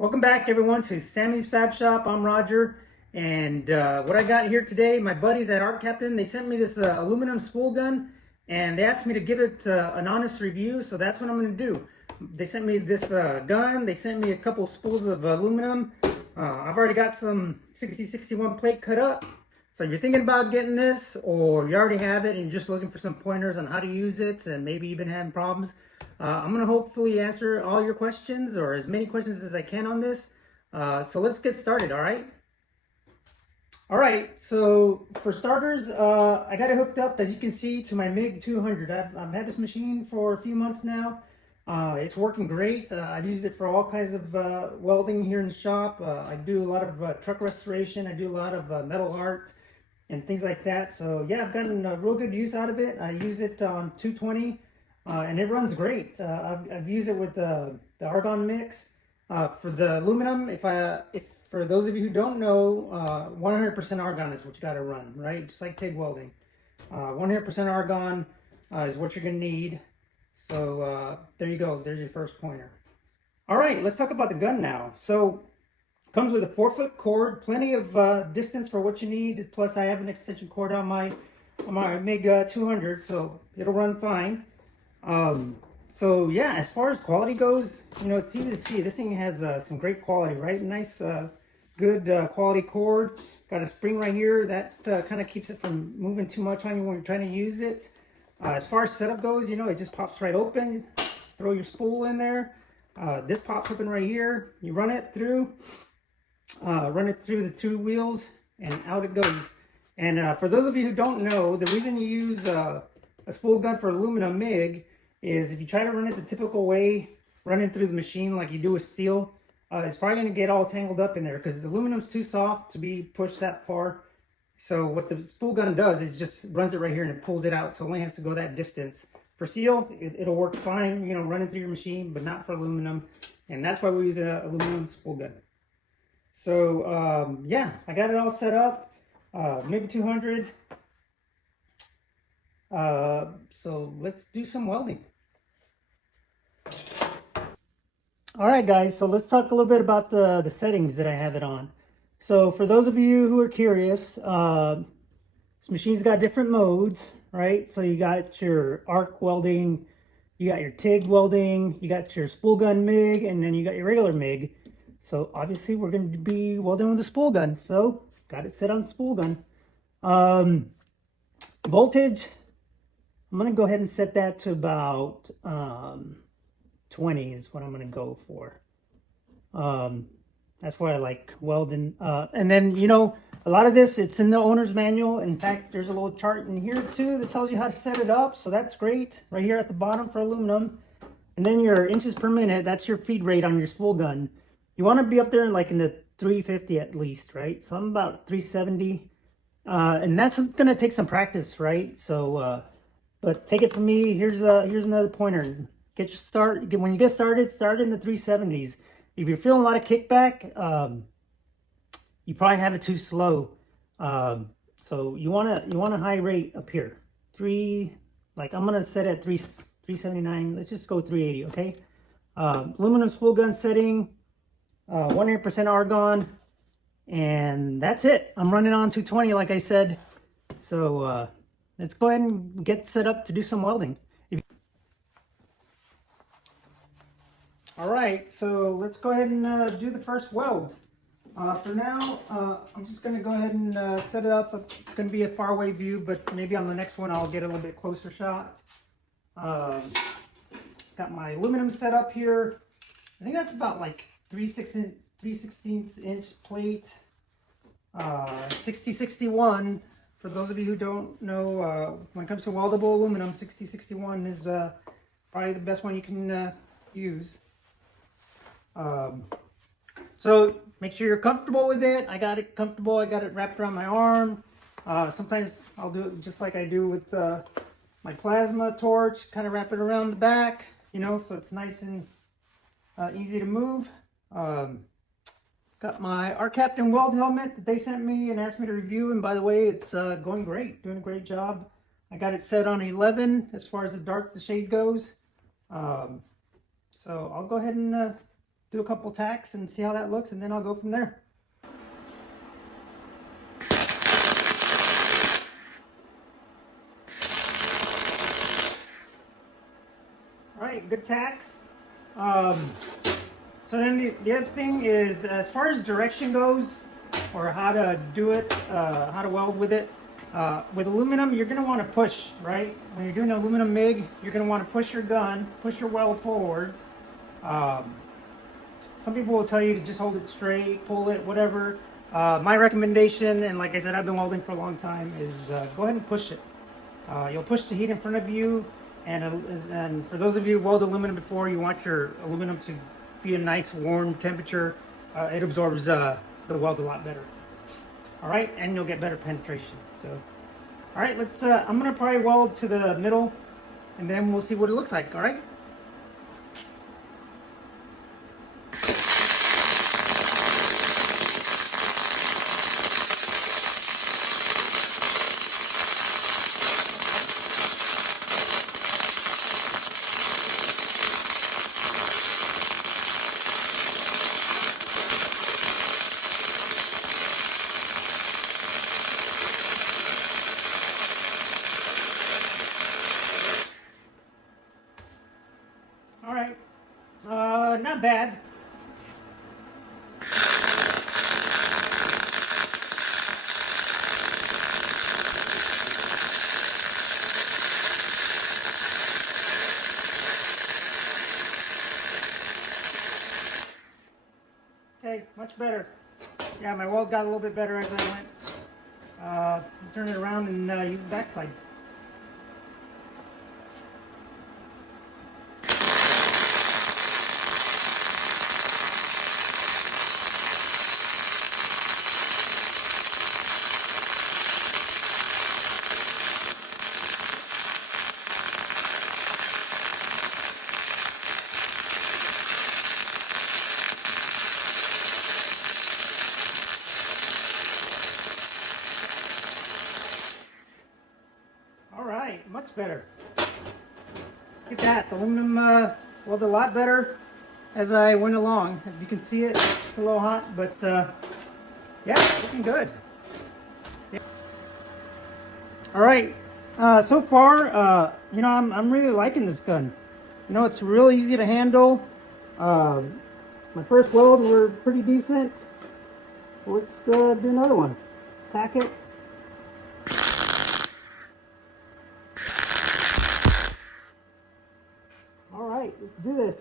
Welcome back, everyone, to Sammy's Fab Shop. I'm Roger, and what I got here today, my buddies at Arccaptain, they sent me this aluminum spool gun, and they asked me to give it an honest review, so that's what I'm going to do. They sent me this gun, they sent me a couple spools of aluminum. I've already got some 6061 plate cut up, so if you're thinking about getting this, or you already have it and you're just looking for some pointers on how to use it, and maybe you've been having problems, I'm going to hopefully answer all your questions, or as many questions as I can on this. So let's get started, all right? All right, so for starters, I got it hooked up, as you can see, to my MiG 200. I've had this machine for a few months now. It's working great. I've used it for all kinds of welding here in the shop. I do a lot of truck restoration. I do a lot of metal art and things like that. So yeah, I've gotten a real good use out of it. I use it on 220. And it runs great. I've used it with the argon mix. For the aluminum, if for those of you who don't know, 100% argon is what you got to run, right? Just like TIG welding. 100% argon is what you're going to need. So there you go. There's your first pointer. All right, let's talk about the gun now. So it comes with a 4-foot cord, plenty of distance for what you need. Plus, I have an extension cord on my MiG 200, so it'll run fine. So yeah, as far as quality goes, you know, it's easy to see. This thing has some great quality, right? Nice, good quality cord. Got a spring right here that kind of keeps it from moving too much on you when you're trying to use it. As far as setup goes, you know, it just pops right open. Throw your spool in there. This pops open right here. You run it through the two wheels, and out it goes. And for those of you who don't know, the reason you use a spool gun for aluminum MiG is if you try to run it the typical way, running through the machine like you do with steel, it's probably going to get all tangled up in there because aluminum's too soft to be pushed that far. So what the spool gun does is just runs it right here and it pulls it out, so it only has to go that distance. For steel, it'll work fine, you know, running through your machine, but not for aluminum, and that's why we use an aluminum spool gun. So yeah, I got it all set up. MiG 200. So let's do some welding. All right, guys, so let's talk a little bit about the settings that I have it on. So for those of you who are curious, this machine's got different modes, right? So you got your arc welding, you got your TIG welding, you got your spool gun MiG, and then you got your regular MiG. So obviously we're going to be welding with the spool gun, so got it set on spool gun. Voltage, I'm going to go ahead and set that to about 20 is what I'm going to go for. That's why I like welding. And then, you know, a lot of this, it's in the owner's manual. In fact, there's a little chart in here too that tells you how to set it up. So that's great right here at the bottom for aluminum. And then your inches per minute, that's your feed rate on your spool gun. You want to be up there like in the 350 at least, right? So I'm about 370. And that's going to take some practice, right? So, but take it from me. Here's another pointer. When you get started, start in the 370s. If you're feeling a lot of kickback, you probably have it too slow. So you want a high rate up here. Like I'm gonna set at 379. Let's just go 380, okay? Aluminum spool gun setting, 100% argon, and that's it. I'm running on 220, like I said. So let's go ahead and get set up to do some welding. All right, so let's go ahead and do the first weld. For now, I'm just going to go ahead and set it up. It's going to be a far away view, but maybe on the next one I'll get a little bit closer shot. Got my aluminum set up here. I think that's about like 3/16 inch plate. 6061. For those of you who don't know, when it comes to weldable aluminum, 6061 is probably the best one you can use. So make sure you're comfortable with it. I got it comfortable. I got it wrapped around my arm. Sometimes I'll do it just like I do with my plasma torch, kind of wrap it around the back, you know, so it's nice and easy to move. Got my Arccaptain weld helmet that they sent me and asked me to review, and by the way, it's going great, doing a great job. I got it set on 11 as far as the shade goes. So I'll go ahead and do a couple tacks and see how that looks, and then I'll go from there. All right, good tacks. So then the other thing is, as far as direction goes, or how to do it, how to weld with it, with aluminum, you're going to want to push, right? When you're doing aluminum MIG, you're going to want to push your gun, push your weld forward. Some people will tell you to just hold it straight, pull it, whatever. My recommendation, and like I said, I've been welding for a long time, is go ahead and push it. You'll push the heat in front of you, and for those of you who've welded aluminum before, you want your aluminum to be a nice warm temperature. It absorbs the weld a lot better. All right, and you'll get better penetration. So, all right, let's. I'm gonna probably weld to the middle, and then we'll see what it looks like. All right. All right, not bad. Okay, much better. Yeah, my weld got a little bit better as I went. Turn it around and use the backside. Much better. Look at that. The aluminum welded a lot better as I went along. If you can see it, it's a little hot, but yeah, looking good. Yeah. All right. So far, you know, I'm really liking this gun. You know, it's real easy to handle. My first welds were pretty decent. Let's do another one. Tack it. Let's do this.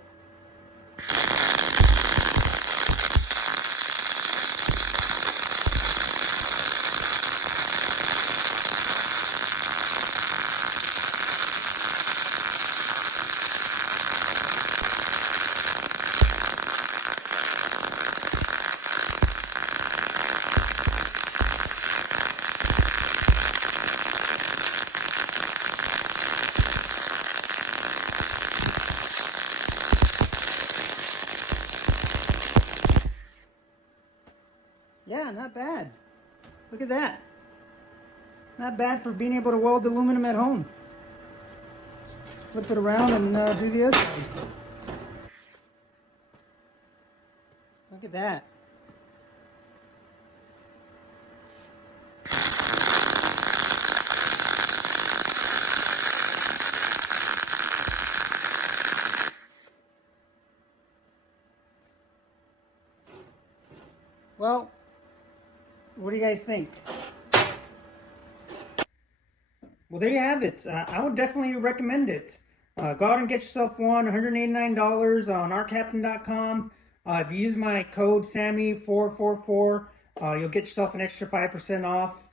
Yeah, not bad. Look at that. Not bad for being able to weld aluminum at home. Flip it around and do the other side. Look at that. Well, what do you guys think? Well, there you have it. I would definitely recommend it. Go out and get yourself one, $189 on arccaptain.com. If you use my code SAMMY444, you'll get yourself an extra 5% off.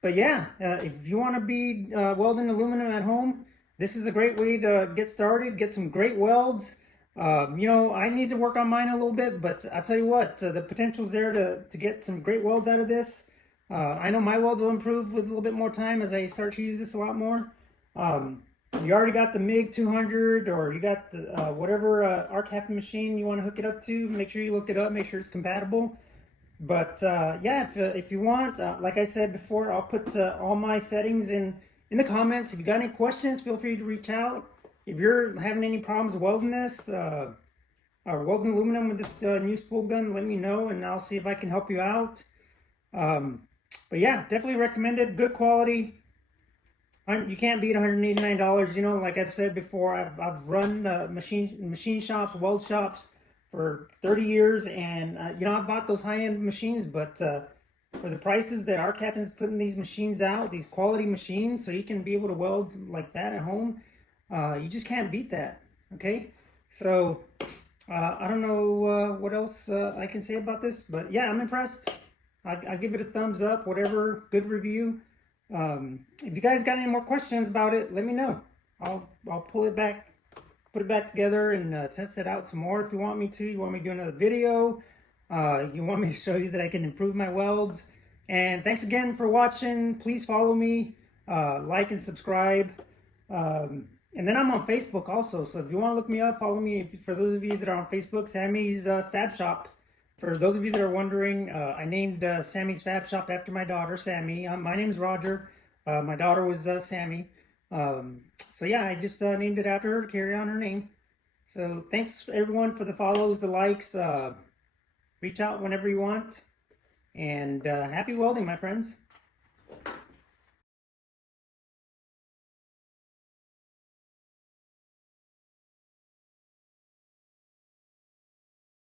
But yeah, if you want to be welding aluminum at home, this is a great way to get started, get some great welds. You know, I need to work on mine a little bit, but I'll tell you what, the potential's there to get some great welds out of this. I know my welds will improve with a little bit more time as I start to use this a lot more. You already got the MiG 200, or you got the whatever Arccaptain machine you want to hook it up to. Make sure you look it up, make sure it's compatible. But yeah, if you want, like I said before, I'll put all my settings in the comments. If you got any questions, feel free to reach out. If you're having any problems welding this, welding aluminum with this new spool gun, let me know and I'll see if I can help you out. But yeah, definitely recommended. Good quality. You can't beat $189. You know, like I've said before, I've run machine shops, weld shops for 30 years, and you know, I bought those high-end machines, but for the prices that Arccaptain's putting these machines out, these quality machines, so you can be able to weld like that at home, you just can't beat that. Okay, so I don't know what else I can say about this, but yeah, I'm impressed. I give it a thumbs up, whatever, good review. If you guys got any more questions about it, let me know. I'll pull it back, put it back together, and test it out some more if you want me to. You want me to do another video? You want me to show you that I can improve my welds? And thanks again for watching. Please follow me, like and subscribe. And then I'm on Facebook also, so if you want to look me up, follow me. For those of you that are on Facebook, Sammy's Fab Shop. For those of you that are wondering, I named Sammy's Fab Shop after my daughter, Sammy. My name's Roger. My daughter was Sammy. So yeah, I just named it after her to carry on her name. So thanks everyone for the follows, the likes. Reach out whenever you want. And happy welding, my friends.